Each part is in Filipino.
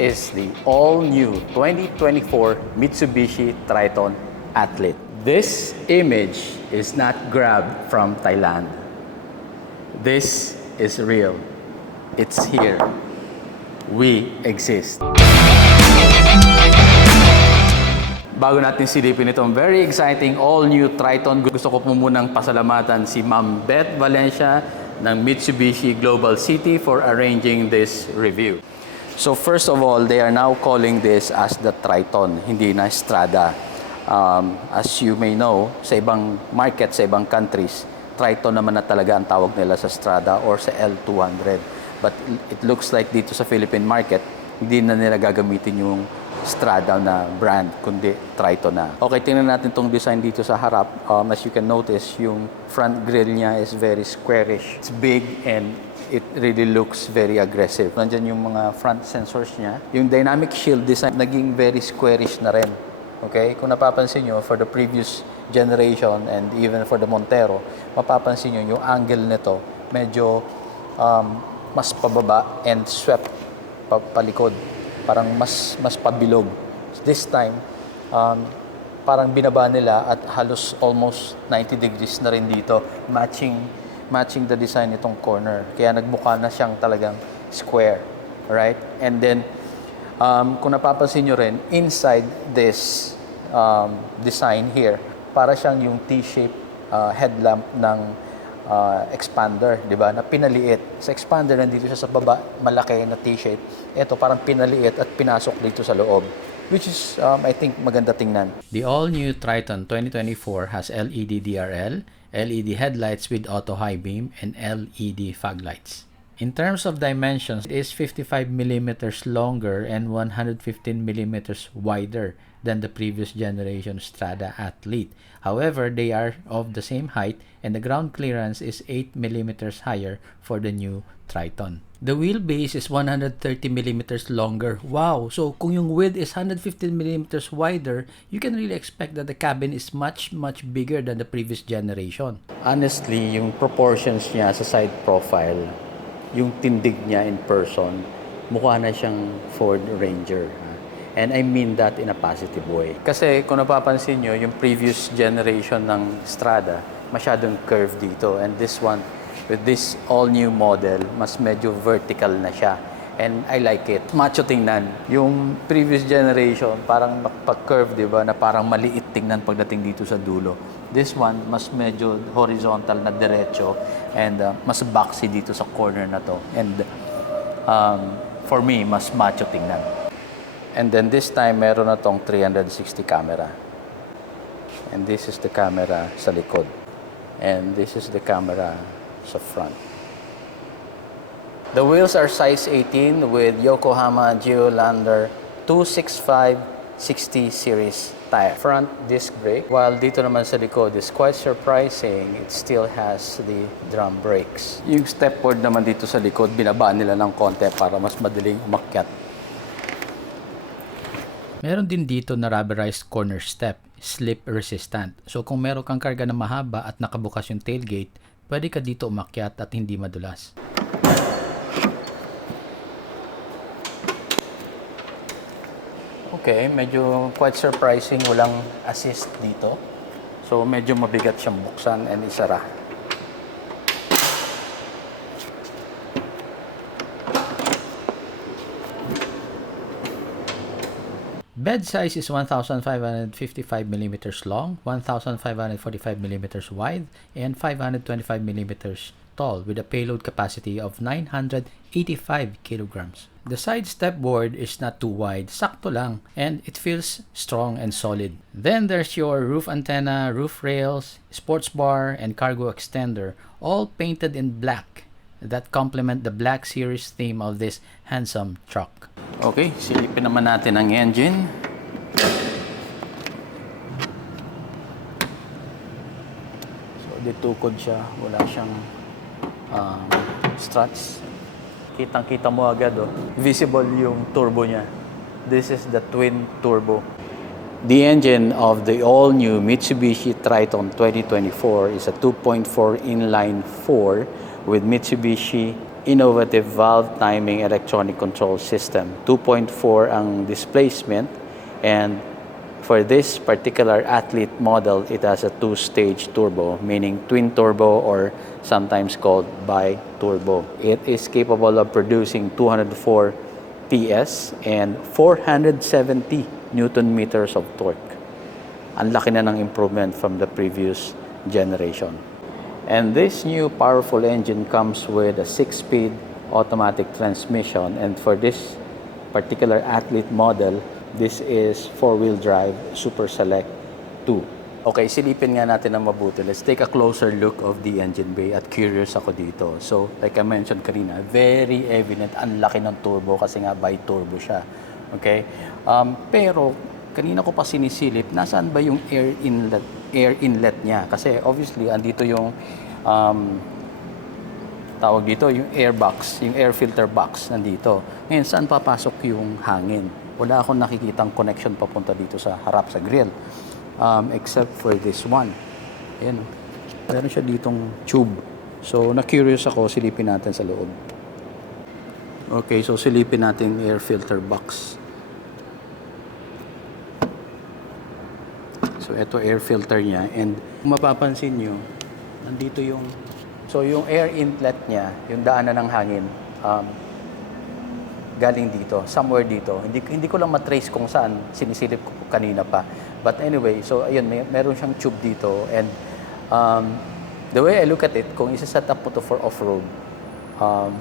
is the all-new 2024 Mitsubishi Triton Athlete. This image is not grabbed from Thailand. This is real. It's here. We exist. Bago natin silipin itong very exciting all-new Triton, gusto ko po munang pasalamatan si Ma'am Beth Valencia ng Mitsubishi Global City for arranging this review. So first of all, they are now calling this as the Triton, hindi na Strada. As you may know, sa ibang market, sa ibang countries, Triton naman na talaga ang tawag nila sa Strada or sa L200. But it looks like dito sa Philippine market, hindi na nila gagamitin yung Strada na brand, kundi Triton na. Okay, tingnan natin itong design dito sa harap. As you can notice, yung front grille niya is very squarish. It's big and it really looks very aggressive. Nandyan yung mga front sensors niya. Yung dynamic shield design, naging very squarish na rin. Okay? Kung napapansin nyo, for the previous generation and even for the Montero, mapapansin nyo yung angle nito medyo mas pababa and swept palikod. Parang mas pabilog. This time, parang binaba nila at halos almost 90 degrees na rin dito, matching the design nitong corner. Kaya nagmukha na siyang talagang square, right? And then, kung napapansin nyo rin, inside this design here, para siyang yung T-shape headlamp ng expander, di ba? Na pinaliit. Sa expander, nandito siya sa baba, malaki na T-shape. Ito, parang pinaliit at pinasok dito sa loob. Which is, I think, maganda tingnan. The all-new Triton 2024 has LED DRL, LED headlights with auto high beam, and LED fog lights. In terms of dimensions, it is 55 millimeters longer and 115 millimeters wider than the previous generation Strada Athlete. However, they are of the same height and the ground clearance is 8 millimeters higher for the new Triton. The wheelbase is 130 millimeters longer. Wow! So, kung yung width is 115 millimeters wider, you can really expect that the cabin is much bigger than the previous generation. Honestly, yung proportions niya sa side profile, yung tindig niya in person, mukha na siyang Ford Ranger. And I mean that in a positive way. Kasi kung napapansin nyo, yung previous generation ng Strada, masyadong curve dito. And this one, with this all-new model, mas medyo vertical na siya. And I like it. Macho tingnan. Yung previous generation, parang pag-curve, di ba, na parang maliit tingnan pagdating dito sa dulo. This one, mas medyo horizontal na diretso and mas boxy dito sa corner na to. And for me, mas macho tingnan. And then this time, meron na tong 360 camera. And this is the camera sa likod. And this is the camera sa front. The wheels are size 18 with Yokohama Geolandar 265/60 series tire. Front disc brake. While dito naman sa likod is quite surprising, it still has the drum brakes. Yung stepboard naman dito sa likod, binabaan nila ng konti para mas madaling umakyat. Meron din dito na rubberized corner step, slip resistant. So kung meron kang karga na mahaba at nakabukas yung tailgate, pwede ka dito umakyat at hindi madulas. Okay, medyo quite surprising, walang assist dito. So medyo mabigat siyang buksan and isara. Bed size is 1,555 millimeters long, 1,545 millimeters wide, and 525 millimeters tall with a payload capacity of 985 kilograms. The side stepboard is not too wide, sakto lang, and it feels strong and solid. Then there's your roof antenna, roof rails, sports bar, and cargo extender, all painted in black that complement the Black Series theme of this handsome truck. Okay, silipin naman natin ang engine. So, ditukod siya. Wala siyang struts. Kitang-kita mo agad, oh. Visible yung turbo niya. This is the twin turbo. The engine of the all-new Mitsubishi Triton 2024 is a 2.4 inline 4 with Mitsubishi innovative valve timing electronic control system. 2.4 ang displacement, and for this particular athlete model, it has a two-stage turbo, meaning twin turbo or sometimes called bi-turbo. It is capable of producing 204 PS and 470 Newton meters of torque. Ang laki na ng improvement from the previous generation. And this new powerful engine comes with a 6-speed automatic transmission, and for this particular athlete model, this is 4-wheel drive Super Select 2. Okay, silipin nga natin ng mabuti. Let's take a closer look of the engine bay at curious ako dito. So, like I mentioned kanina, very evident, ang laki ng turbo kasi nga bi-turbo siya. Okay? Pero, kanina ko pa sinisilip, nasaan ba yung air inlet niya? Kasi obviously, andito yung tawag dito, yung air box, yung air filter box nandito. Ngayon, saan papasok yung hangin? Wala akong nakikitang connection papunta dito sa harap sa grill. Except for this one. Ayan. Meron siya ditong tube. So, na-curious ako, silipin natin sa loob. Okay, so silipin natin yung air filter box. So, ito air filter niya. And kung mapapansin nyo, nandito yung... So, yung air inlet niya, yung daanan ng hangin, galing dito, somewhere dito. Hindi ko lang matrace kung saan, sinisilip ko kanina pa. But anyway, so ayun, meron siyang tube dito, and the way I look at it, kung isa-set up mo to for off-road,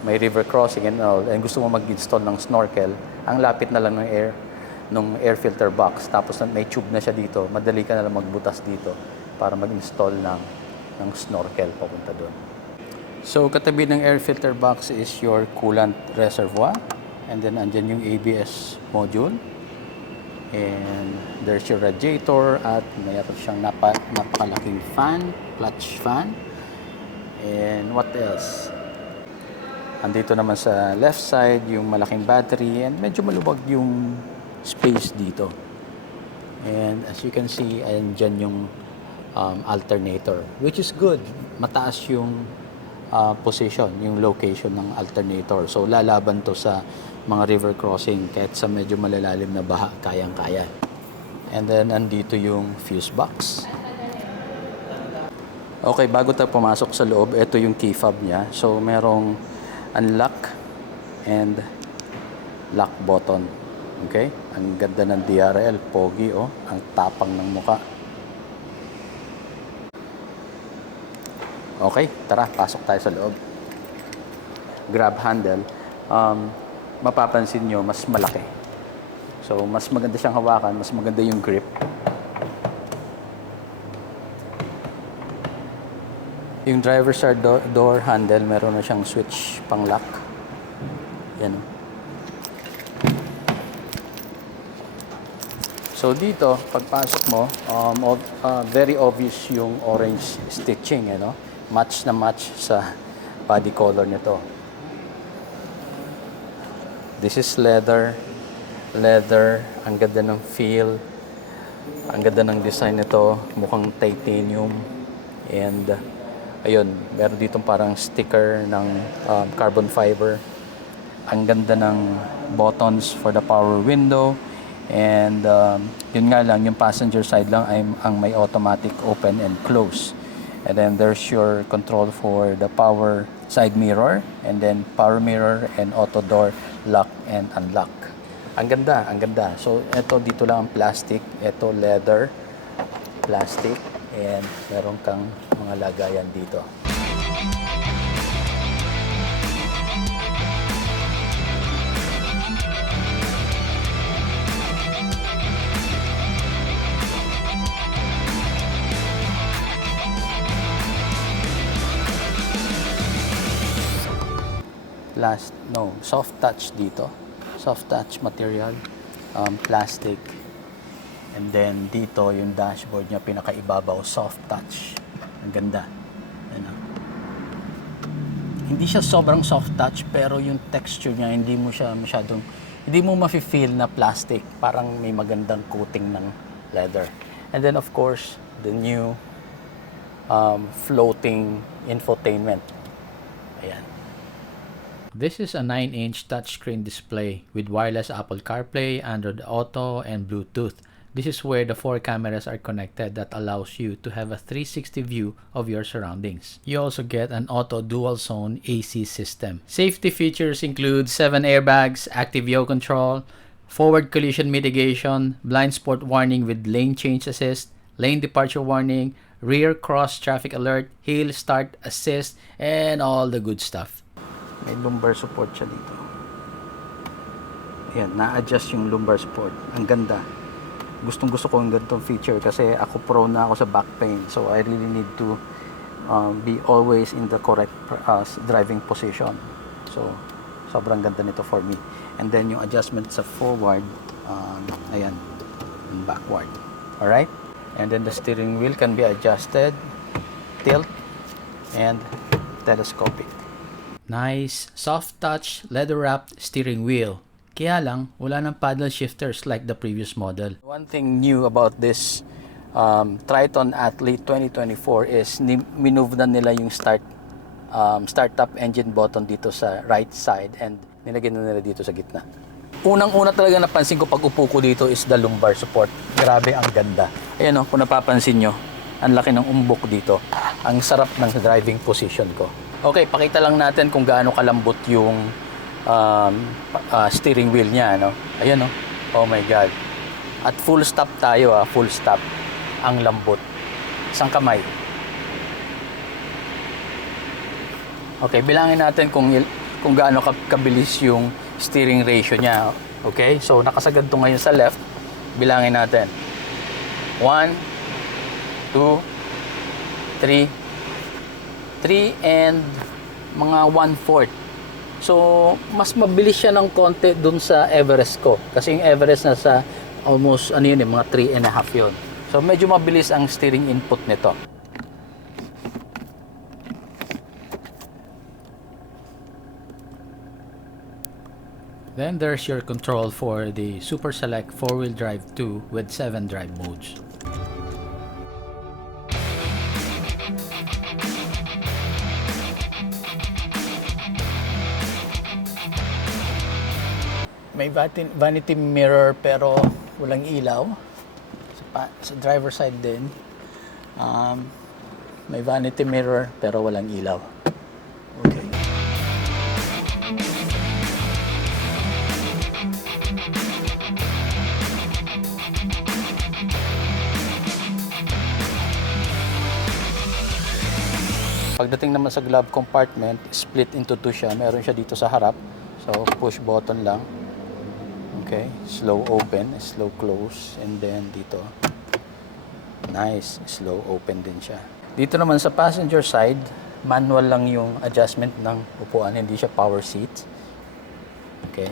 may river crossing and all, and gusto mo mag-install ng snorkel, ang lapit na lang ng air filter box, tapos may tube na siya dito, madali ka na lang magbutas dito para mag-install ng snorkel papunta doon. So, katabi ng air filter box is your coolant reservoir. And then, andyan yung ABS module. And there's your radiator at mayroon siyang napakalaking fan, clutch fan. And what else? Andito naman sa left side yung malaking battery and medyo maluwag yung space dito. And as you can see, andyan yung alternator, which is good. Mataas yung position, yung location ng alternator. So, lalaban to sa mga river crossing kahit sa medyo malalalim na baha, kayang-kaya. And then, andito yung fuse box. Okay, bago tayo pumasok sa loob, ito yung key fob niya. So, merong unlock and lock button. Okay? Ang ganda ng DRL, pogi, oh. Ang tapang ng muka. Okay, tara, pasok tayo sa loob. Grab handle. Mapapansin nyo, mas malaki. So, mas maganda siyang hawakan, mas maganda yung grip. Yung driver's side door handle, meron na siyang switch pang lock. Yan. So, dito, pagpasok mo, very obvious yung orange stitching, match na match sa body color nito. This is leather. Ang ganda ng feel. Ang ganda ng design nito. Mukhang titanium. And, ayun, meron ditong parang sticker ng carbon fiber. Ang ganda ng buttons for the power window. And, yun nga lang, yung passenger side lang ay ang may automatic open and close. And then, there's your control for the power side mirror. And then, power mirror and auto door lock and unlock. Ang ganda, ang ganda. So, ito dito lang ang plastic. Ito leather, plastic. And meron kang mga lagayan dito. Soft touch dito. Soft touch material, plastic. And then dito yung dashboard niya pinakaibabaw, soft touch. Ang ganda. Hindi siya sobrang soft touch pero yung texture niya hindi mo mafe-feel na plastic, parang may magandang coating ng leather. And then of course, the new floating infotainment. Ayan. This is a 9-inch touchscreen display with wireless Apple CarPlay, Android Auto, and Bluetooth. This is where the 4 cameras are connected that allows you to have a 360 view of your surroundings. You also get an auto dual zone AC system. Safety features include 7 airbags, active yaw control, forward collision mitigation, blind spot warning with lane change assist, lane departure warning, rear cross traffic alert, hill start assist, and all the good stuff. May lumbar support siya dito. Ayan, na-adjust yung lumbar support. Ang ganda. Gustong gusto ko yung ganitong feature kasi ako prone na ako sa back pain. So I really need to be always in the correct driving position. So sobrang ganda nito for me. And then yung adjustment sa forward, ayan, and backward. Alright? And then the steering wheel can be adjusted, tilt, and telescopic. Nice, soft touch, leather-wrapped steering wheel. Kaya lang, wala ng paddle shifters like the previous model. One thing new about this Triton Athlete 2024 is minove na nila yung startup engine button dito sa right side and nilagyan na nila dito sa gitna. Unang-una talaga napansin ko pag upo ko dito is the lumbar support. Grabe, ang ganda. Ayan o, kung napapansin nyo, ang laki ng umbok dito. Ang sarap ng driving position ko. Okay, pakita lang natin kung gaano kalambot yung steering wheel niya, no? Ayan, no? Oh my God. At full stop tayo, full stop. Ang lambot. Isang kamay. Okay, bilangin natin kung gaano kabilis yung steering ratio niya. Okay? So, nakasagad to ngayon sa left. Bilangin natin. 1, 2, 3, and mga 1/4. So, mas mabilis siya ng konti dun sa Everest ko. Kasi yung Everest nasa almost, mga 3.5 yun. So, medyo mabilis ang steering input nito. Then there's your control for the Super Select 4-wheel drive 2 with 7 drive modes. May vanity mirror pero walang ilaw. Sa driver side din. May vanity mirror pero walang ilaw. Okay. Pagdating naman sa glove compartment, split into 2 siya. Meron siya dito sa harap. So, push button lang. Okay, slow open, slow close, and then dito. Nice, slow open din siya. Dito naman sa passenger side, manual lang yung adjustment ng upuan, hindi siya power seat. Okay.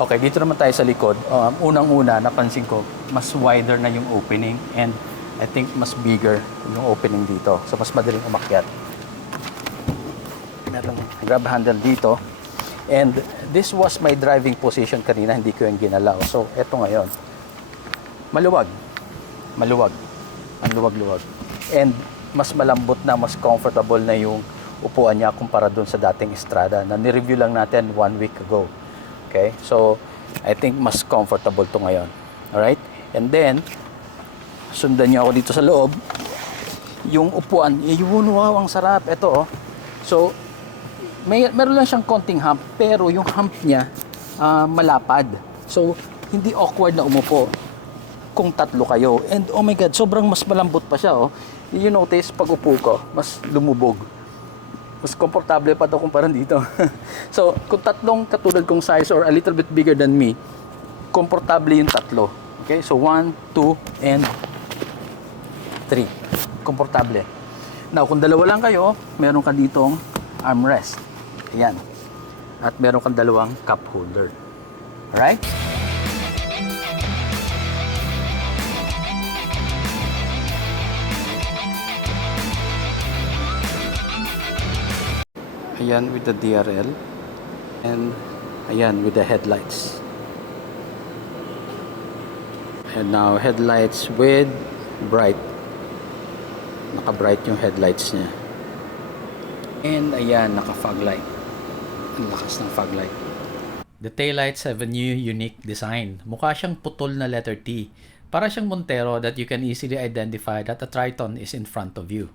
Okay, dito naman tayo sa likod. Unang-una, napansin ko, mas wider na yung opening and I think mas bigger yung opening dito. So, mas madaling umakyat. Merong grab handle dito. And this was my driving position kanina, hindi ko yung ginalaw. So, eto ngayon. Maluwag. Maluwag. Ang luwag-luwag. And mas malambot na, mas comfortable na yung upuan niya kumpara dun sa dating Estrada na nireview lang natin 1 week ago. Okay? So, I think mas comfortable to ngayon. Alright? And then, sundan niyo ako dito sa loob. Yung upuan, yun, wow, ang sarap. Ito, oh. So, meron lang siyang konting hump, pero yung hump niya malapad. So, hindi awkward na umupo kung tatlo kayo. And oh my God, sobrang mas malambot pa siya. Oh. You notice, pag upo ko, mas lumubog. Mas komportable pa ito kumpara dito. So, kung tatlong katulad kong size or a little bit bigger than me, komportable yung tatlo. Okay? So, 1, 2, and 3. Komportable. Now, kung dalawa lang kayo, meron ka ditong armrest. Ayan. At meron kang dalawang cup holder. Alright? Ayan with the DRL. And ayan with the headlights. And now headlights with bright Naka-bright yung headlights niya. And ayan, naka-fog light. Ang lakas ng fog light. The taillights have a new unique design. Mukha siyang putol na letter T. Para siyang Montero that you can easily identify that a Triton is in front of you.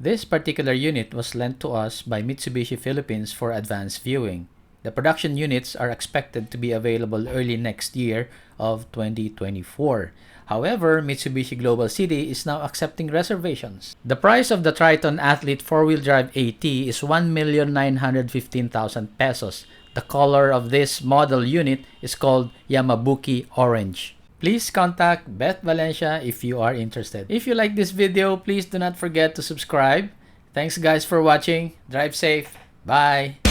This particular unit was lent to us by Mitsubishi Philippines for advanced viewing. The production units are expected to be available early next year of 2024. However, Mitsubishi Global City is now accepting reservations. The price of the Triton Athlete 4-wheel drive AT is 1,915,000 pesos. The color of this model unit is called Yamabuki Orange. Please contact Beth Valencia if you are interested. If you like this video, please do not forget to subscribe. Thanks guys for watching. Drive safe. Bye.